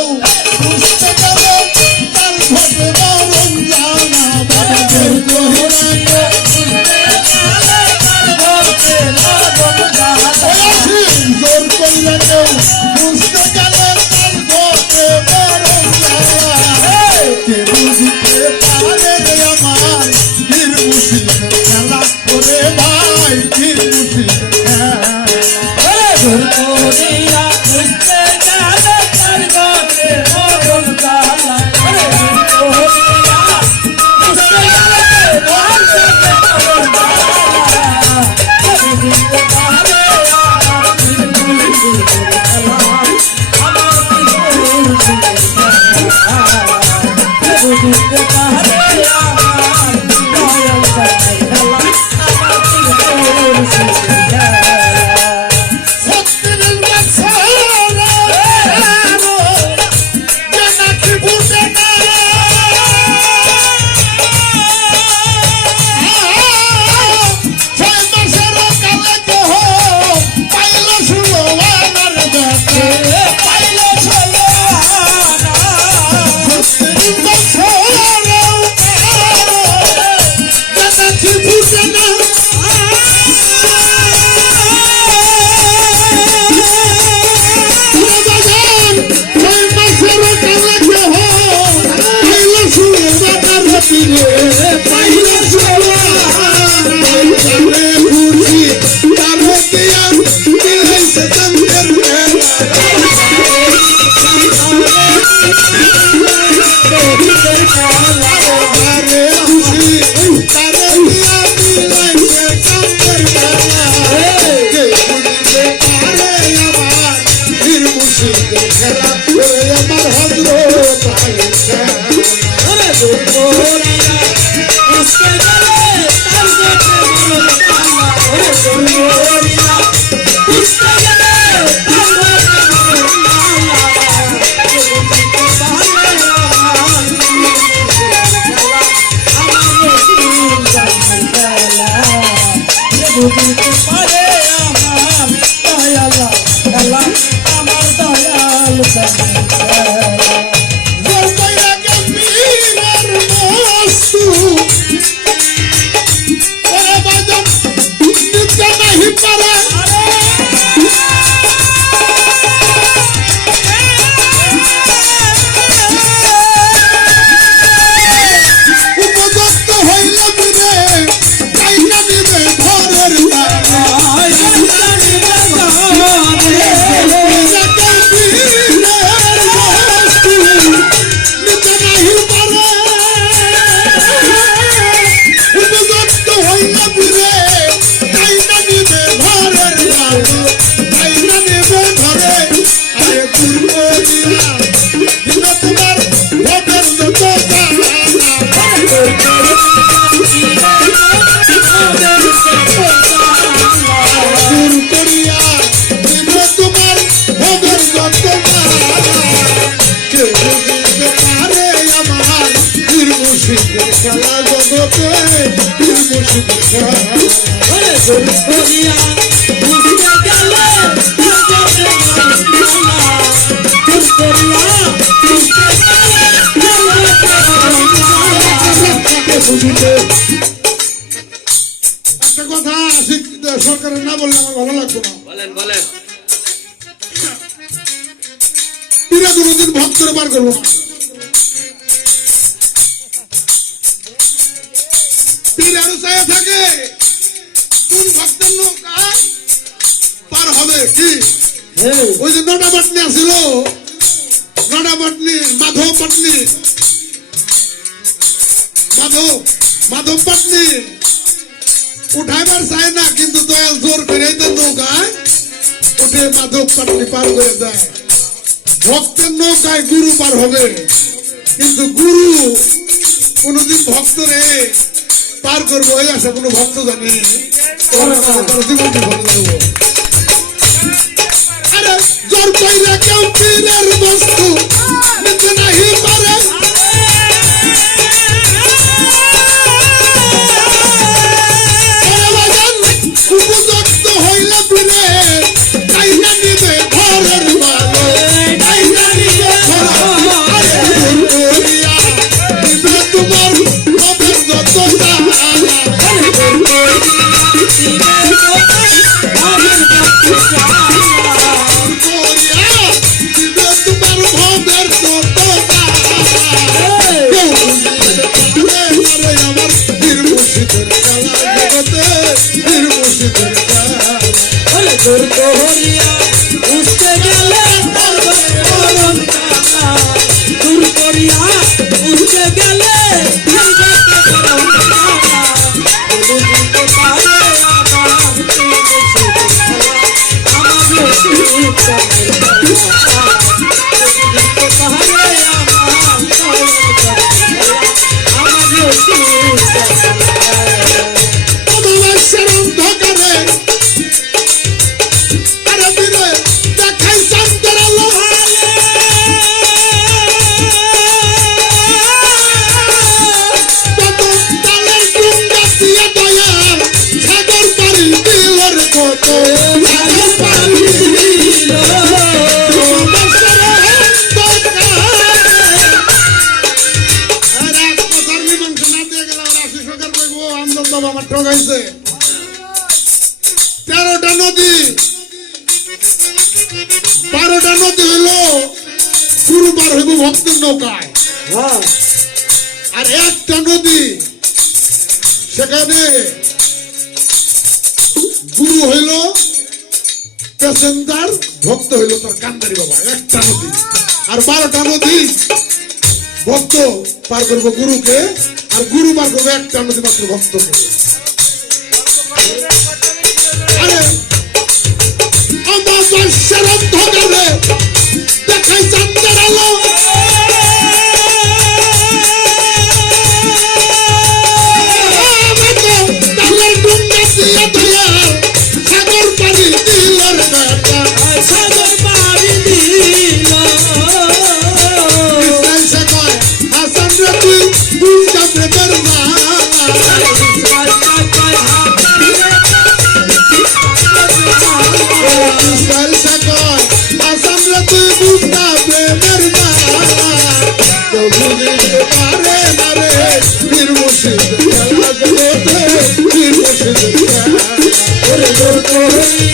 কেউ বুঝতে গেলে তার ঘটে মরণ জ্বালা বাবা জোর কইরা কেউ জোর কইরা কেউ বুঝতে গেলে তার ঘটে মরণ জ্বালা কে বুঝতে পারে রে আমার পীর মুর্শিদের খেলা ওরে ভাই পীর মুর্শিদের খেলা জোর করিয়া বুঝতে গেলে তার ঘটে মরণ জ্বালা জোর করিয়া বুঝতে গেলে তার ঘটে মরণ জ্বালা বুঝতে পারে আমার পীর মুর্শিদের খেলা আমার পীর মুর্শিদের খেলা বুঝতে পারে আমার দয়াল সাথে খেলা আমার পীর মুর্শিদের খেলা সত্যের বাছারা জানাকি বুঝে না ছয় মাসের কালে কেহ পাইল শুলো আমার দেখে পাইল ছোলো সত্যের বাছারা জানাকি বুঝে না বুঝতে পারে আমার দয়াল খেলা আমার দয়াল খেলা জগতে পীর মুর্শিদের খেলা জোর করিয়া বুঝতে গেলে একটা কথা সরকারের না বললে আমার ভালো লাগতো না। বলেন বলেন পীরে কোনোদিন ভক্তরে পার করবো না। পীর আরো চায় থাকে কোন ভক্তের নৌকা পার হবে কি ওই যে নটা পাটনি আসছিল নটা পাটনি মাধব পাটনি মাধব পাটনি উঠাইবার চায় না কিন্তু দয়াল জোর করে নৌকায় উঠে মাধব পাটনি পার করে দেয়। ভক্তের নৌকায় গুরু পার হবে কিন্তু গুরু কোনদিন ভক্তরে পার করবো এই আসে কোনো ভক্ত জানি জীবন আরে জোর কইরা কেউ পীরের বস্তু নিতে নাহি পারে উপযুক্ত হইলে পীরে তাই না নিবে ঘরের মালে তাই না নিবে ঘরের জোর করিয়া উঠতে গেলে মরণ জ্বালা দূর করিয়া উঠতে গেলে বুঝতে পারে আমার অমাবস্যার অন্ধকারে আরে বীরে দেখাই চাঁদের আলো কত তালের ডুঙ্গা দিয়ে দয়াল সাগর পাড়ি দিল রে কত সাগর পাড়ি দিল অমাবস্যার অন্ধকারে আরে কথার মীমাংসা না দিয়ে গেলে আর আশি সরকার কইব আমদন বাবা আমার ঠকাইছে 13টা নদী 12টা নদী হইলো গুরু পার হইব ভক্তের নৌকায় হ্যাঁ আর একটা নদী সেখানে গুরু হইল প্যাসেঞ্জার ভক্ত হইল তার কান্দারি বাবা একটা নদী আর 12টা নদী ভক্ত পার করবো গুরুকে আর গুরু পার করবো একটা নদী মাত্র ভক্তকে আরে অমাবস্যার অন্ধকারে দেখাই চাঁদের আলো তালের ডুঙ্গা দিয়ে দয়াল সাগর পাড়ি দিল রে বেটা সাগর পাড়ি দিল ইসরায়েল সে কয় হাসান রে তুই বুঝা প্রেমের মালা ইসরায়েল সে কয় হাসান রে তুই বুঝা প্রেমের মালা কেউ বুঝিতে পারে না রে পীর মুর্শিদ খেলা জগতে পীর মুর্শিদ খেলা ওরে জোর করিয়া